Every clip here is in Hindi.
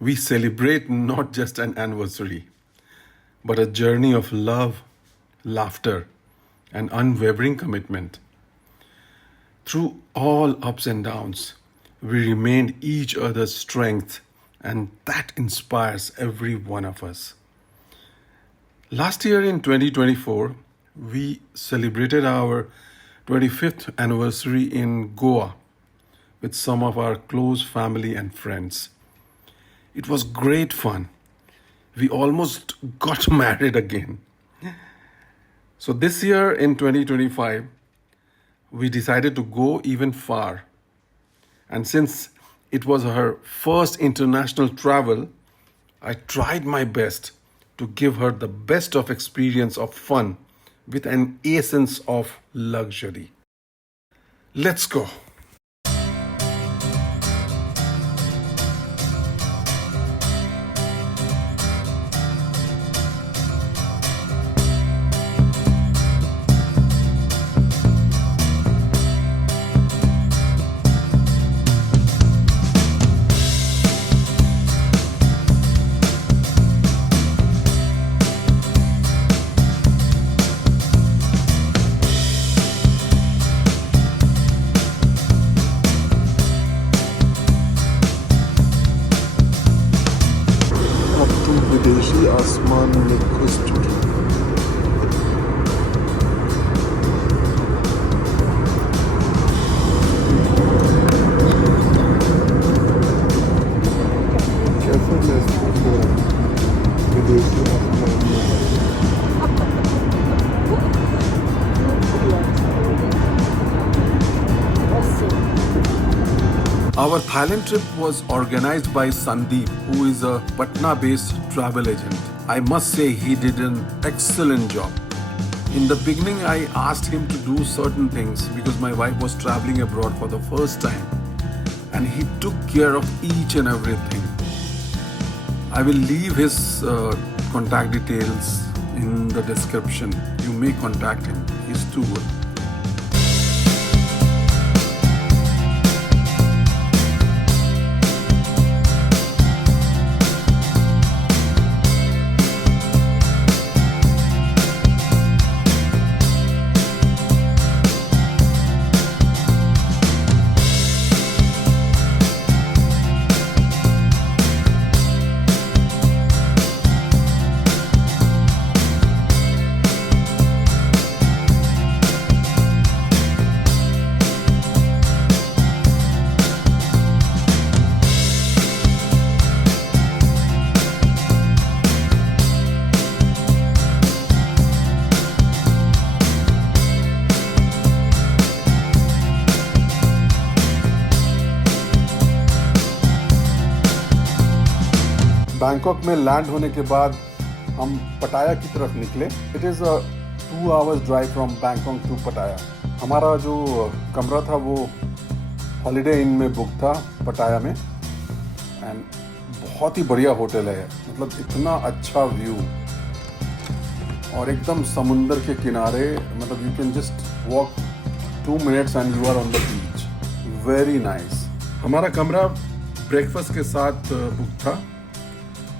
We celebrate not just an anniversary, but a journey of love, laughter, and unwavering commitment. Through all ups and downs, we remained each other's strength, and that inspires every one of us. Last year in 2024, we celebrated our 25th anniversary in Goa with some of our close family and friends. It was great fun. We almost got married again. So, this year in 2025, we decided to go even far. And since it was her first international travel, I tried my best to give her the best of experience of fun with an essence of luxury. Let's go. अब तुम विदेशी आसमान में घुस चुकी कैसे महसूस हो रहा है विदेशी आसमान में Our Thailand trip was organized by Sandeep, who is a Patna based travel agent. I must say, he did an excellent job. In the beginning, I asked him to do certain things because my wife was traveling abroad for the first time, and he took care of each and everything. I will leave his contact details in the description. You may contact him, he's too good. Bangkok में लैंड होने के बाद हम पटाया की तरफ निकले. It is a 2 hours drive from Bangkok to Pattaya. हमारा जो कमरा था वो हॉलीडे इन में बुक था पटाया में, एंड बहुत ही बढ़िया होटल है. मतलब इतना अच्छा व्यू और एकदम समुंदर के किनारे. मतलब you can just walk 2 minutes and you are on the beach. Very nice. हमारा कमरा ब्रेकफास्ट के साथ बुक था.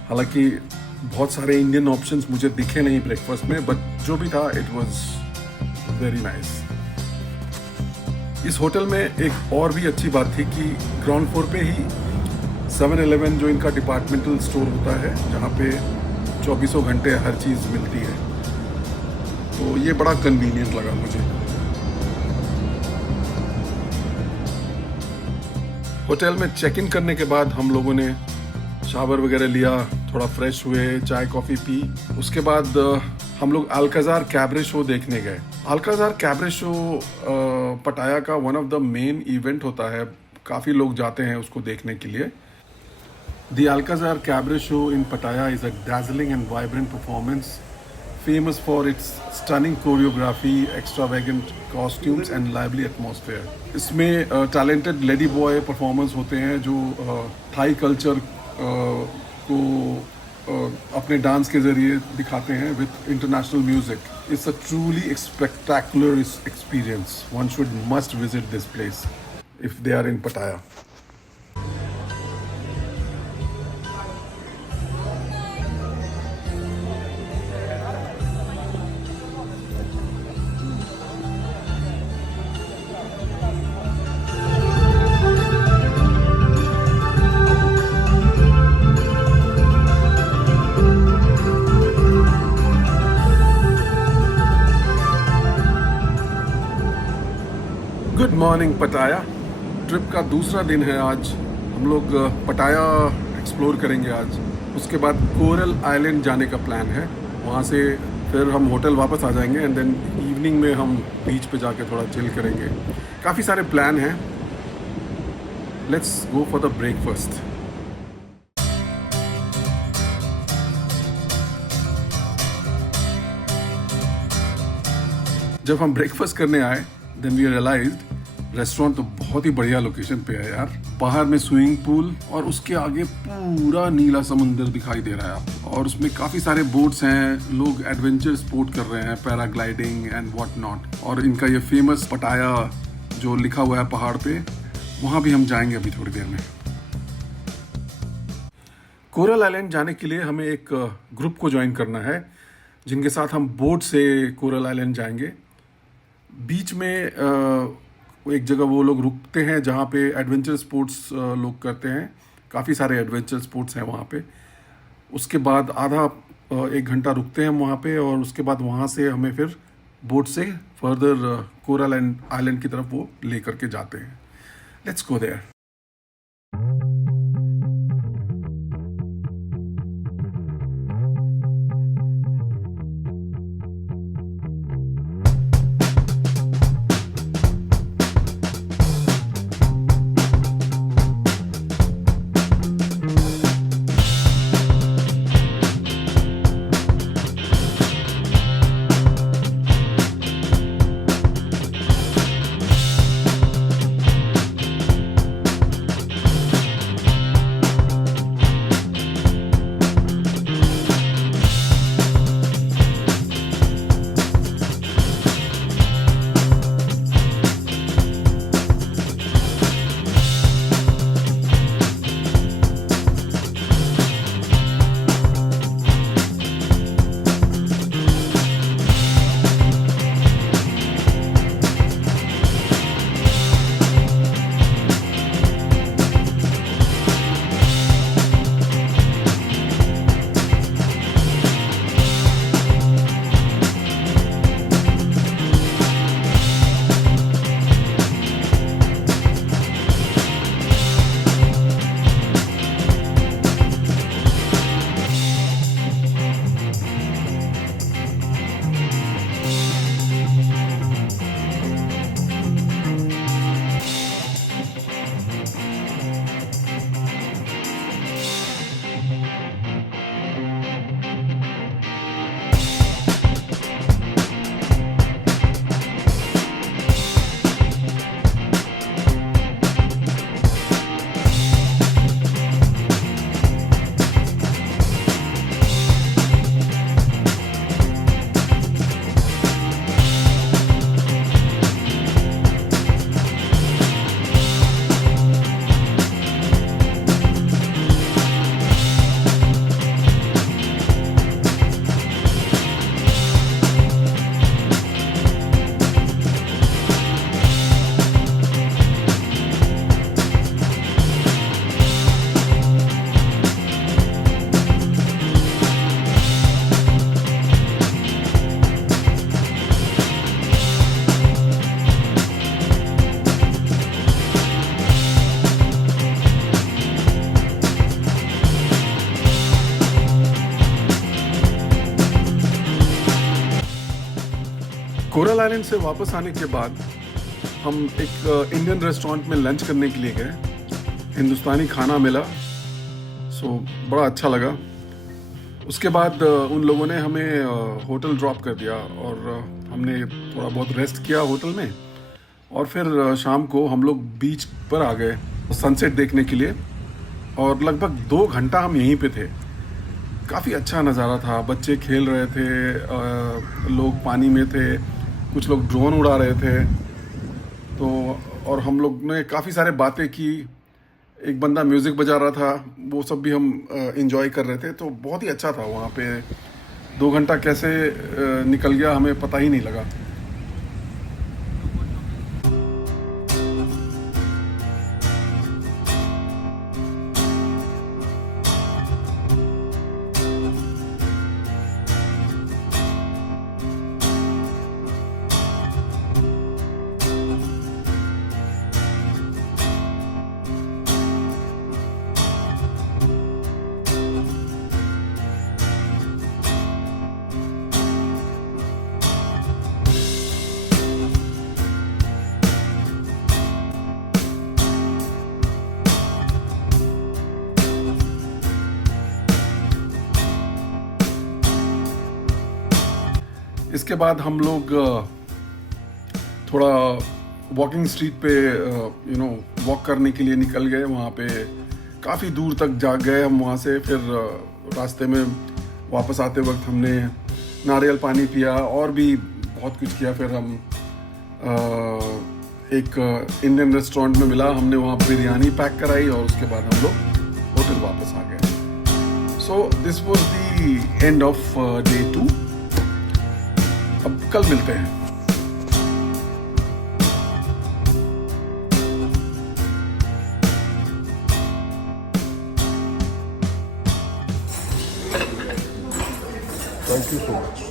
हालांकि बहुत सारे इंडियन ऑप्शंस मुझे दिखे नहीं ब्रेकफास्ट में, बट जो भी था इट वाज वेरी नाइस. इस होटल में एक और भी अच्छी बात थी कि ग्राउंड फ्लोर पे ही 7-Eleven जो इनका डिपार्टमेंटल स्टोर होता है, जहाँ पे 24 घंटे हर चीज़ मिलती है. तो ये बड़ा कन्वीनियंट लगा मुझे. होटल में चेक इन करने के बाद हम लोगों ने शावर वगैरह लिया, थोड़ा फ्रेश हुए, चाय कॉफ़ी पी. उसके बाद हम लोग अल्काजार कैबरे शो देखने गए. अल्काजार कैबरे शो पटाया का one of the main event होता है. काफ़ी लोग जाते हैं उसको देखने के लिए. The Alcazar cabaret show in Pattaya is a dazzling and vibrant performance famous for its stunning choreography, extravagant costumes and lively atmosphere. इसमें talented lady boy performance होते हैं जो थाई कल्चर को अपने डांस के जरिए दिखाते हैं with international music. It's a truly spectacular experience. One should must visit this place if they are in Pattaya. Morning पटाया। ट्रिप का दूसरा दिन है आज। हम लोग पटाया एक्सप्लोर करेंगे आज। उसके बाद कोरल आइलैंड जाने का प्लान है। वहाँ से फिर हम होटल वापस आ जाएंगे एंड देन इवनिंग में हम बीच पे जाके थोड़ा चिल करेंगे। काफ़ी सारे प्लान हैं। Let's go for the breakfast. जब हम ब्रेकफास्ट करने आए देन वी रियलाइज्ड रेस्टोरेंट तो बहुत ही बढ़िया लोकेशन पे है यार। बाहर में स्विमिंग पूल और उसके आगे पूरा नीला समुंदर दिखाई दे रहा है और उसमें काफ़ी सारे बोट्स हैं। लोग एडवेंचर स्पोर्ट कर रहे हैं, पैराग्लाइडिंग एंड व्हाट नॉट। और इनका ये फेमस पटाया जो लिखा हुआ है पहाड़ पे, वहाँ भी हम जाएंगे अभी थोड़ी देर में। कोरल आइलैंड जाने के लिए हमें एक ग्रुप को ज्वाइन करना है जिनके साथ हम बोट से कोरल आइलैंड जाएंगे। बीच में एक जगह वो लोग रुकते हैं जहाँ पे एडवेंचर स्पोर्ट्स लोग करते हैं। काफ़ी सारे एडवेंचर स्पोर्ट्स हैं वहाँ पे। उसके बाद आधा 1 घंटा रुकते हैं हम वहाँ पे और उसके बाद वहाँ से हमें फिर बोट से फर्दर कोरल आइलैंड की तरफ वो ले करके जाते हैं। Let's go there. Coral island से वापस आने के बाद हम एक इंडियन रेस्टोरेंट में लंच करने के लिए गए। हिंदुस्तानी खाना मिला, सो बड़ा अच्छा लगा। उसके बाद उन लोगों ने हमें होटल ड्रॉप कर दिया और हमने थोड़ा बहुत रेस्ट किया होटल में और फिर शाम को हम लोग बीच पर आ गए सनसेट देखने के लिए और लगभग 2 घंटा हम यहीं पे थे। काफ़ी अच्छा नज़ारा था। बच्चे खेल रहे थे, लोग पानी में थे, कुछ लोग ड्रोन उड़ा रहे थे। तो और हम लोग ने काफ़ी सारे बातें की। एक बंदा म्यूज़िक बजा रहा था, वो सब भी हम इंजॉय कर रहे थे। तो बहुत ही अच्छा था वहाँ पे। 2 घंटा कैसे निकल गया हमें पता ही नहीं लगा। इसके बाद हम लोग थोड़ा वॉकिंग स्ट्रीट पे वॉक करने के लिए निकल गए। वहाँ पे काफ़ी दूर तक जा गए हम वहाँ से। फिर रास्ते में वापस आते वक्त हमने नारियल पानी पिया और भी बहुत कुछ किया। फिर हम एक इंडियन रेस्टोरेंट में मिला, हमने वहाँ बिरयानी पैक कराई और उसके बाद हम लोग होटल वापस आ गए। So this was the end of day 2। अब कल मिलते हैं। Thank you so much.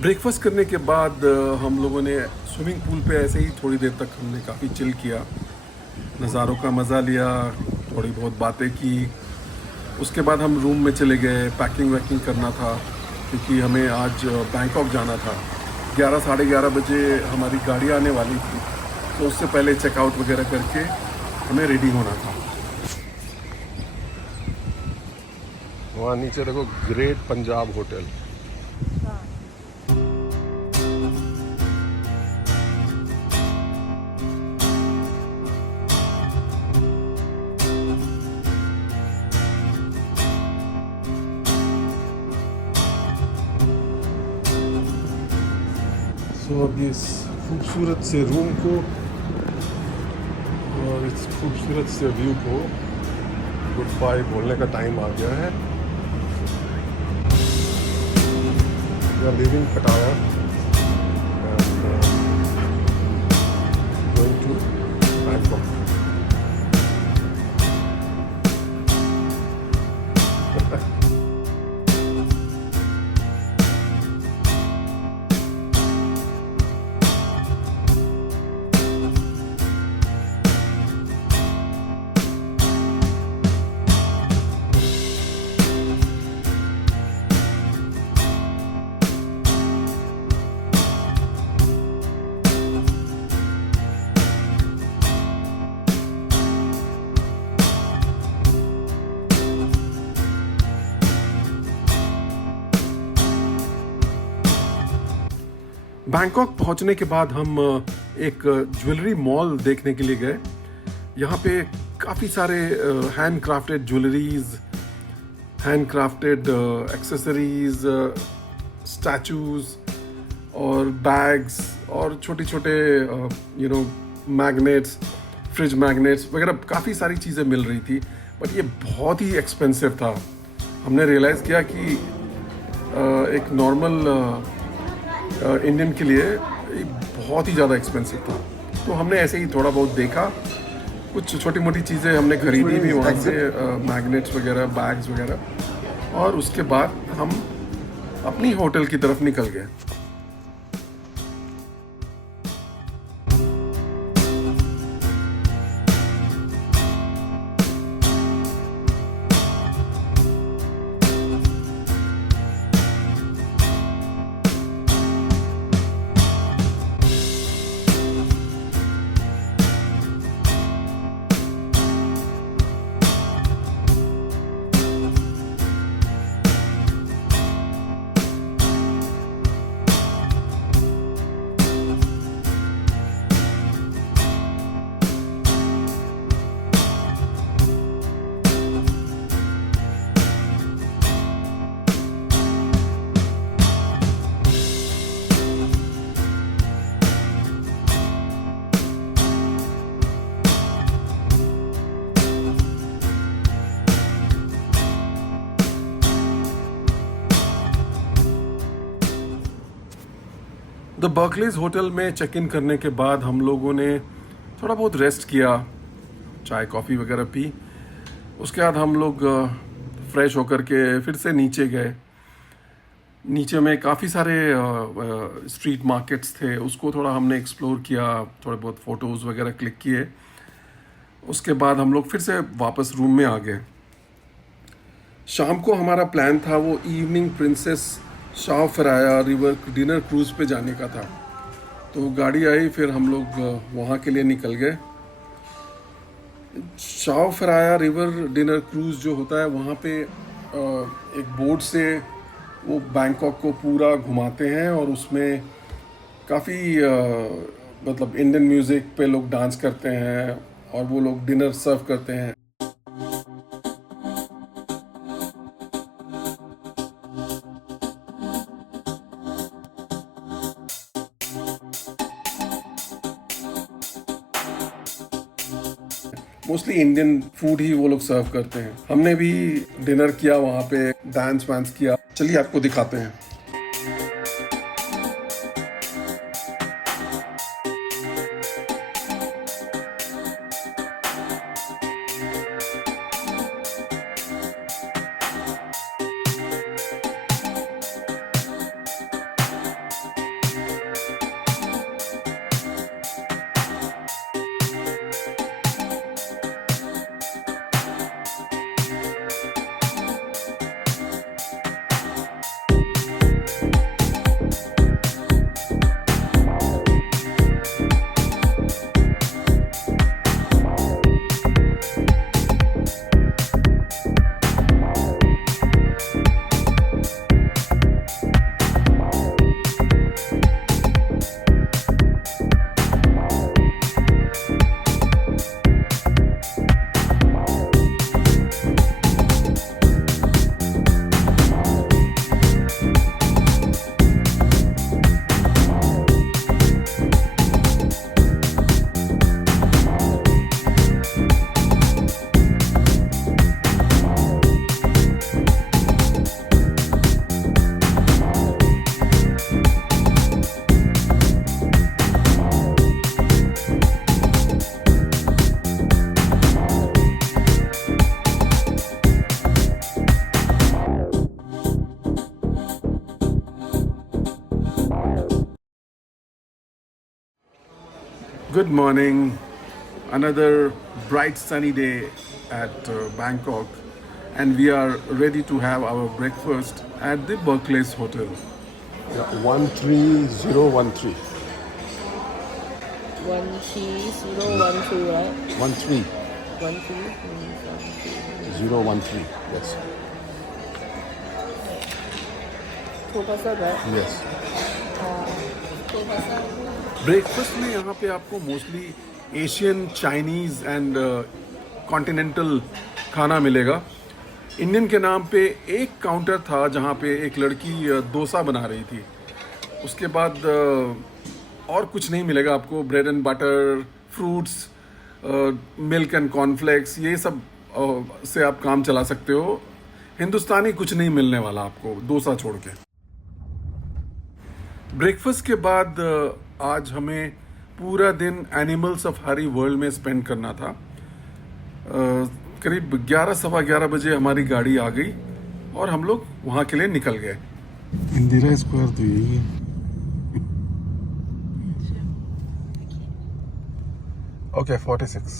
Breakfast करने के बाद हम लोगों ने स्विमिंग पूल पे ऐसे ही थोड़ी देर तक हमने काफ़ी चिल किया, नज़ारों का मज़ा लिया, थोड़ी बहुत बातें की। उसके बाद हम रूम में चले गए। पैकिंग वैकिंग करना था क्योंकि हमें आज बैंकॉक जाना था। 11 साढ़े 11 बजे हमारी गाड़ी आने वाली थी, तो उससे पहले चेकआउट वगैरह करके हमें रेडी होना था। वहाँ नीचे देखो ग्रेट पंजाब होटल। तो अब इस खूबसूरत से रूम को और इस खूबसूरत से व्यू को गुड बाय बोलने का टाइम आ गया है। We are leaving Pattaya and going to Bangkok. Bangkok पहुंचने के बाद हम एक ज्वेलरी मॉल देखने के लिए गए। यहाँ पे काफ़ी सारे hand crafted jewelleries, hand crafted accessories, statues और बैग्स और छोटे छोटे मैग्नेट्स, फ्रिज मैग्नेट्स वगैरह काफ़ी सारी चीज़ें मिल रही थी। बट ये बहुत ही एक्सपेंसिव था। हमने रियलाइज़ किया कि एक नॉर्मल इंडियन के लिए बहुत ही ज़्यादा एक्सपेंसिव था। तो हमने ऐसे ही थोड़ा बहुत देखा, कुछ छोटी मोटी चीज़ें हमने खरीदी भी वहाँ से, मैग्नेट्स वगैरह, बैग्स वगैरह, और उसके बाद हम अपनी होटल की तरफ निकल गए। द बर्कलेज होटल में चेक इन करने के बाद हम लोगों ने थोड़ा बहुत रेस्ट किया, चाय कॉफ़ी वगैरह पी। उसके बाद हम लोग फ्रेश होकर के फिर से नीचे गए। नीचे में काफ़ी सारे स्ट्रीट मार्केट्स थे, उसको थोड़ा हमने एक्सप्लोर किया, थोड़े बहुत फ़ोटोज़ वगैरह क्लिक किए। उसके बाद हम लोग फिर से वापस रूम में आ गए। शाम को हमारा प्लान था वो इवनिंग प्रिंसेस शाह फराया रिवर डिनर क्रूज़ पे जाने का था। तो गाड़ी आई, फिर हम लोग वहाँ के लिए निकल गए। शाह फराया रिवर डिनर क्रूज़ जो होता है वहाँ पे एक बोट से वो बैंकॉक को पूरा घुमाते हैं, और उसमें काफ़ी मतलब इंडियन म्यूज़िक पे लोग डांस करते हैं और वो लोग डिनर सर्व करते हैं। मोस्टली इंडियन फूड ही वो लोग सर्व करते हैं। हमने भी डिनर किया वहाँ पे, डांस वांस किया। चलिए आपको दिखाते हैं। Good morning. Another bright sunny day at Bangkok, and we are ready to have our breakfast at the Berkeley's Hotel. Yeah, 13013. 13012, right? 13 13013. 013. Yes. 2%, right? Yes. 2%. Breakfast में यहाँ पे आपको mostly Asian, Chinese and continental खाना मिलेगा। इंडियन के नाम पे एक काउंटर था जहाँ पे एक लड़की डोसा बना रही थी। उसके बाद और कुछ नहीं मिलेगा आपको। Bread and butter, fruits, milk and cornflakes, ये सब से आप काम चला सकते हो। हिंदुस्तानी कुछ नहीं मिलने वाला आपको डोसा छोड़ के। ब्रेकफास्ट के बाद आज हमें पूरा दिन एनिमल सफारी वर्ल्ड में स्पेंड करना था। करीब 11 सवा 11 बजे हमारी गाड़ी आ गई और हम लोग वहाँ के लिए निकल गए। इंदिरा स्क्वायर तो यही है। ओके, 46।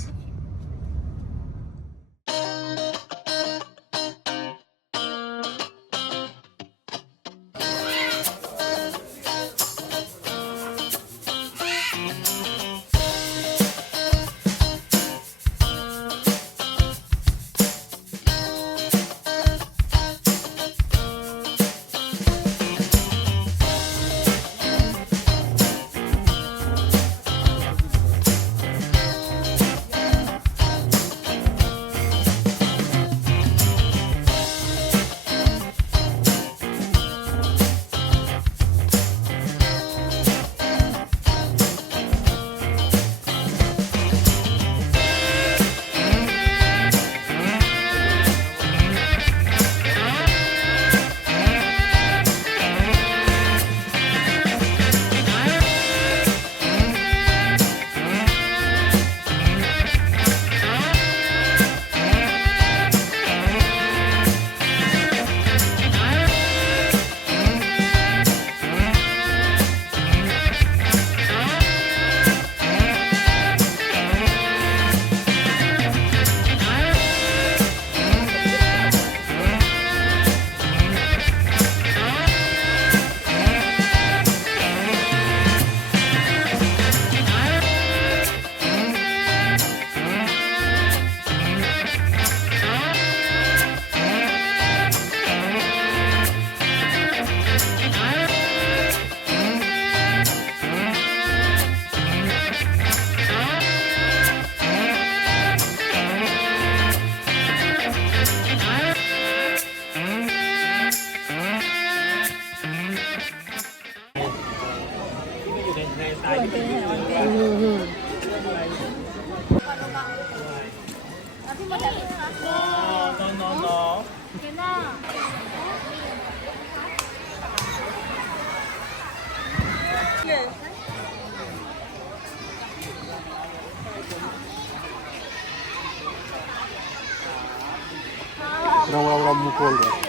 बड़ा मुंह खोल रहा है।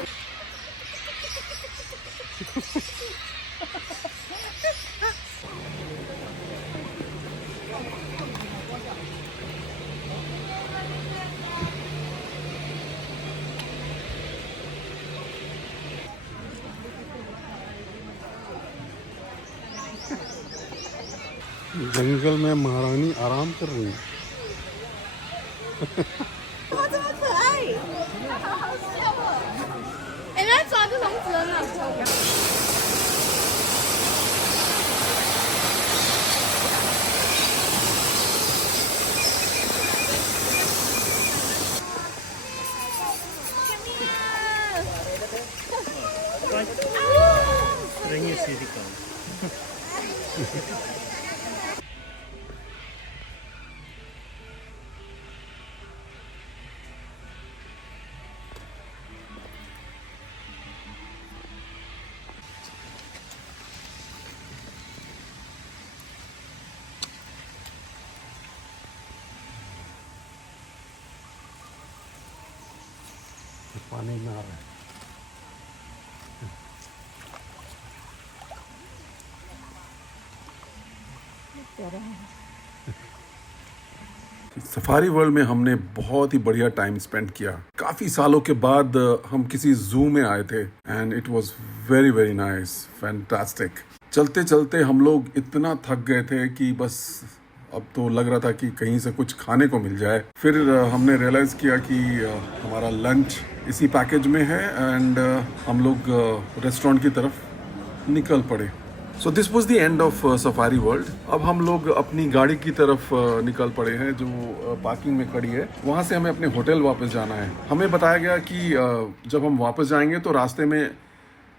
जंगल में महारानी आराम कर रही है। 哇，这么可爱！哎，来抓这笼子呢。पानी में आ रहा है। सफारी वर्ल्ड में हमने बहुत ही बढ़िया टाइम स्पेंड किया। काफी सालों के बाद हम किसी जू में आए थे and it was very very nice, fantastic. चलते चलते हम लोग इतना थक गए थे कि बस अब तो लग रहा था कि कहीं से कुछ खाने को मिल जाए। फिर हमने रियलाइज किया कि हमारा लंच इसी पैकेज में है एंड हम लोग रेस्टोरेंट की तरफ निकल पड़े। So this was the end of safari world. अब हम लोग अपनी गाड़ी की तरफ निकल पड़े हैं जो पार्किंग में खड़ी है। वहाँ से हमें अपने होटल वापस जाना है। हमें बताया गया कि जब हम वापस जाएंगे तो रास्ते में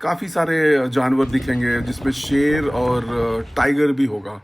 काफ़ी सारे जानवर दिखेंगे जिसमें शेर और टाइगर भी होगा।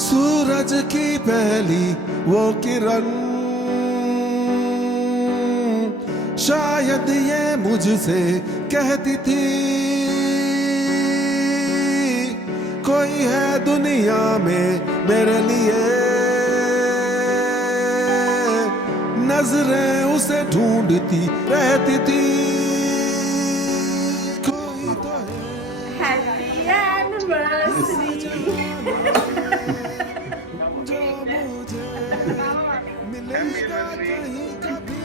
सूरज की पहली वो किरण शायद ये मुझसे कहती थी कोई है दुनिया में मेरे लिए। नजरें उसे ढूंढती रहती थी कोई तो है। Happy anniversary! जो मुझे मिलेगा कहीं कभी।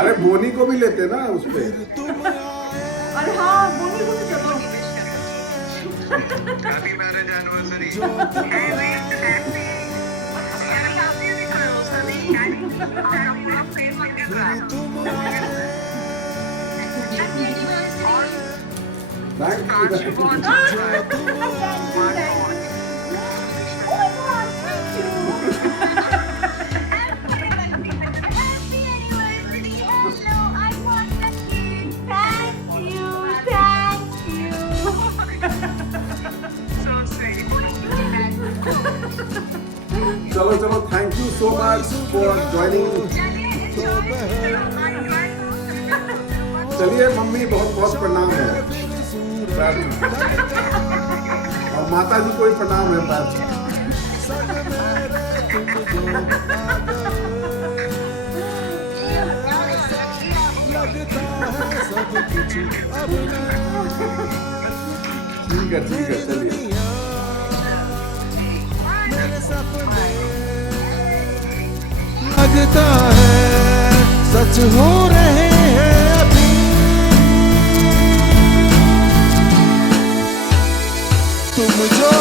अरे बोनी को भी लेते ना उस पे। तुम आए अरे हाँ, बोनी को भी चलो। Happy marriage anniversary. जो तुम फिर तुम आए। Thank you. Oh my God, thank you. So sweet. so much for joining. चलिए मम्मी बहुत बहुत प्रणाम है और माता जी को भी प्रणाम है बात। ठीक है चलिए। लगता है सच हो रहे हैं अभी तुम जो